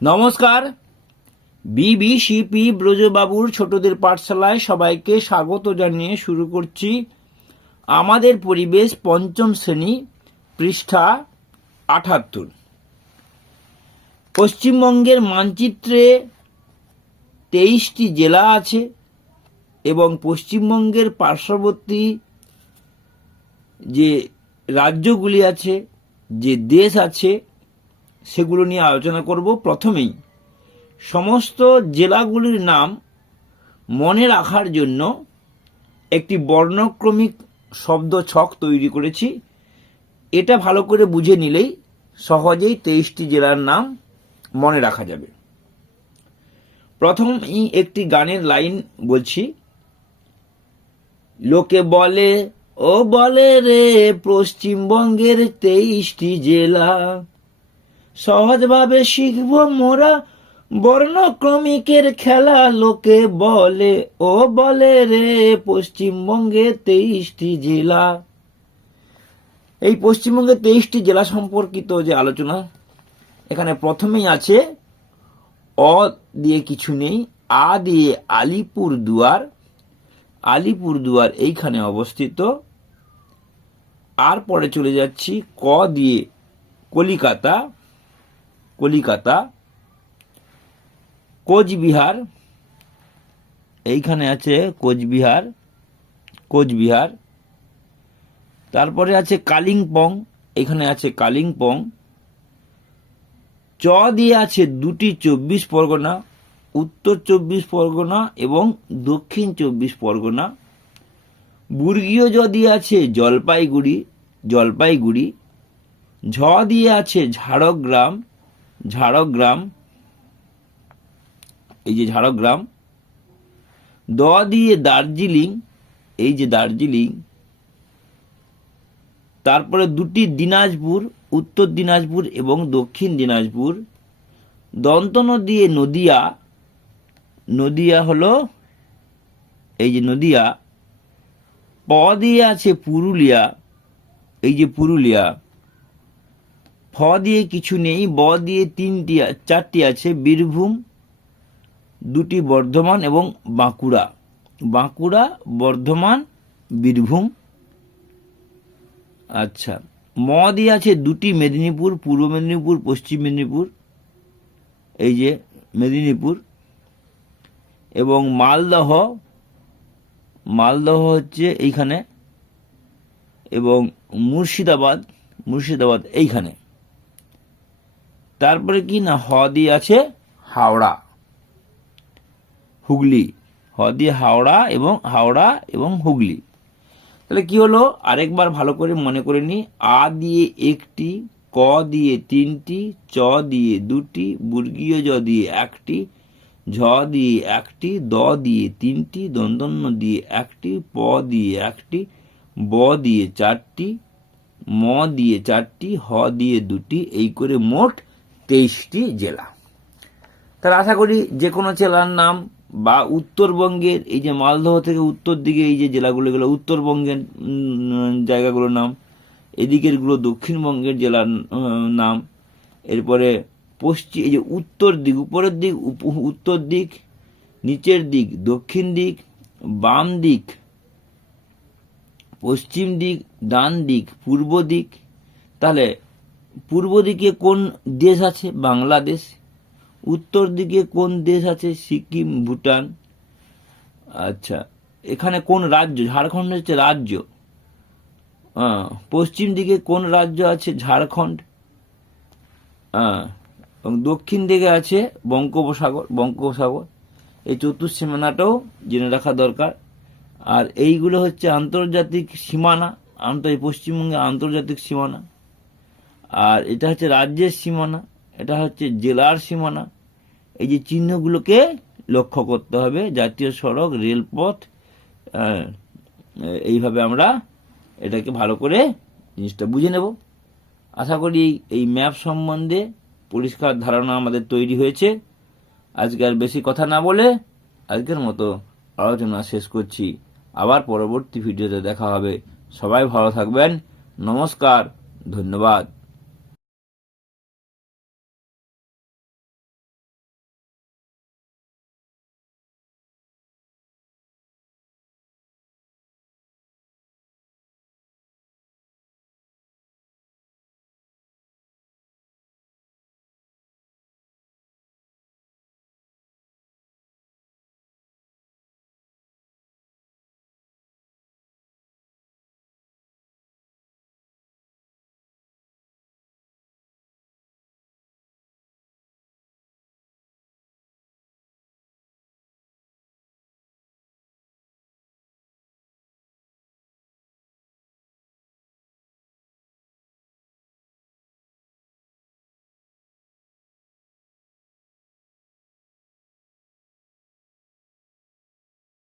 নমস্কার। বিবিসিপি ব্রজবাবুর ছোটদের পাঠশালায় সবাইকে স্বাগত জানিয়ে শুরু করছি আমাদের পরিবেশ পঞ্চম শ্রেণী, পৃষ্ঠা ৭৮। পশ্চিমবঙ্গের মানচিত্রে ২৩টি জেলা আছে এবং পশ্চিমবঙ্গের পার্শ্ববর্তী যে রাজ্যগুলি আছে, যে দেশ আছে, সেগুলো নিয়ে আলোচনা করব। প্রথমেই সমস্ত জেলাগুলির নাম মনে রাখার জন্য একটি বর্ণক্রমিক শব্দ ছক তৈরি করেছি। এটা ভালো করে বুঝে নিলেই সহজেই ২৩টি জেলার নাম মনে রাখা যাবে। প্রথমেই একটি গানের লাইন বলছি। লোকে বলে ও বলে রে পশ্চিমবঙ্গের ২৩টি জেলা, সহজভাবে শিখব মোরা বর্ণক্রমিকের খেলা। লোকে বলে ও বলে রে পশ্চিমবঙ্গের ২৩টি জেলা। এই পশ্চিমবঙ্গের ২৩টি জেলা সম্পর্কিত যে আলোচনা, এখানে প্রথমেই আছে অ দিয়ে কিছু নেই, আ দিয়ে আলিপুরদুয়ার। আলিপুরদুয়ার এইখানে অবস্থিত। আর পরে চলে যাচ্ছি ক দিয়ে কলিকাতা। কলিকাতা। কোচবিহার, এইখানে আছে কোচবিহার। কোচবিহার। তারপরে আছে কালিম্পং, এখানে আছে কালিম্পং। চ দিয়ে আছে দুটি ২৪ পরগনা, উত্তর ২৪ পরগনা এবং দক্ষিণ ২৪ পরগনা। বর্গীয় জ দিয়ে আছে জলপাইগুড়ি। জলপাইগুড়ি। ঝ দিয়ে আছে ঝাড়গ্রাম। ঝাড়গ্রাম, এই যে ঝাড়গ্রাম। দ দিয়ে দার্জিলিং, এই যে দার্জিলিং। তারপরে দুটি দিনাজপুর, উত্তর দিনাজপুর এবং দক্ষিণ দিনাজপুর। দন্তন দিয়ে নদিয়া। নদিয়া হলো এই যে নদিয়া। প দিয়ে আছে পুরুলিয়া, এই যে পুরুলিয়া। ফ দিয়ে কিছু নেই, ব দিয়ে চারটি আছে, বীরভূম, দুটি বর্ধমান এবং বাঁকুড়া। বাঁকুড়া, বর্ধমান, বীরভূম। আচ্ছা। ম দিয়ে আছে দুটি মেদিনীপুর, পূর্ব মেদিনীপুর, পশ্চিম মেদিনীপুর, এই যে মেদিনীপুর। এবং মালদহ, মালদহ হচ্ছে এইখানে। এবং মুর্শিদাবাদ, মুর্শিদাবাদ এইখানে। তারপরে কি না, হ দিয়ে আছে হাওড়া, হুগলি। হ দিয়ে হাওড়া এবং হুগলি। তাহলে কি হলো, আরেকবার ভালো করে মনে করে নি। আ দিয়ে একটি, ক দিয়ে তিনটি, চ দিয়ে দুটি, বর্গীয় জ দিয়ে একটি, ঝ দিয়ে একটি, দ দিয়ে তিনটি, দন্তন্য দিয়ে একটি, প দিয়ে একটি, ব দিয়ে চারটি, ম দিয়ে চারটি, হ দিয়ে দুটি, এই করে মোট ২৩টি জেলা। তাহলে আশা করি যে কোনো জেলার নাম বা উত্তরবঙ্গের এই যে মালদহ থেকে উত্তর দিকে এই যে জেলাগুলো, এগুলো উত্তরবঙ্গের জায়গাগুলোর নাম, এদিকের গুলো দক্ষিণবঙ্গের জেলার নাম। এরপরে এই যে উত্তর দিক, উপরের দিক উত্তর দিক, নিচের দিক দক্ষিণ দিক, বাম দিক পশ্চিম দিক, ডান দিক পূর্ব দিক। তাহলে পূর্ব দিকে কোন দেশ আছে? বাংলাদেশ। উত্তর দিকে কোন দেশ আছে? সিকিম, ভুটান। আচ্ছা, এখানে কোন রাজ্য? ঝাড়খণ্ড হচ্ছে রাজ্য। পশ্চিম দিকে কোন রাজ্য আছে? ঝাড়খণ্ড। এবং দক্ষিণ দিকে আছে বঙ্গোপসাগর। বঙ্গোপসাগর। এই চতুর্সীমানাটাও জেনে রাখা দরকার। আর এইগুলো হচ্ছে আন্তর্জাতিক সীমানা, পশ্চিমবঙ্গের আন্তর্জাতিক সীমানা। আর এটা হচ্ছে রাজ্যের সীমানা, এটা হচ্ছে জেলার সীমানা। এই যে চিহ্নগুলোকে লক্ষ্য করতে হবে। জাতীয় সড়ক, রেলপথ, এইভাবে আমরা এটাকে ভালো করে জিনিসটা বুঝে নেব। আশা করি এই ম্যাপ সম্বন্ধে পরিষ্কার ধারণা আমাদের তৈরি হয়েছে। আজকে আর বেশি কথা না বলে আজকের মতো আলোচনা শেষ করছি। আবার পরবর্তী ভিডিওতে দেখা হবে। সবাই ভালো থাকবেন। নমস্কার, ধন্যবাদ।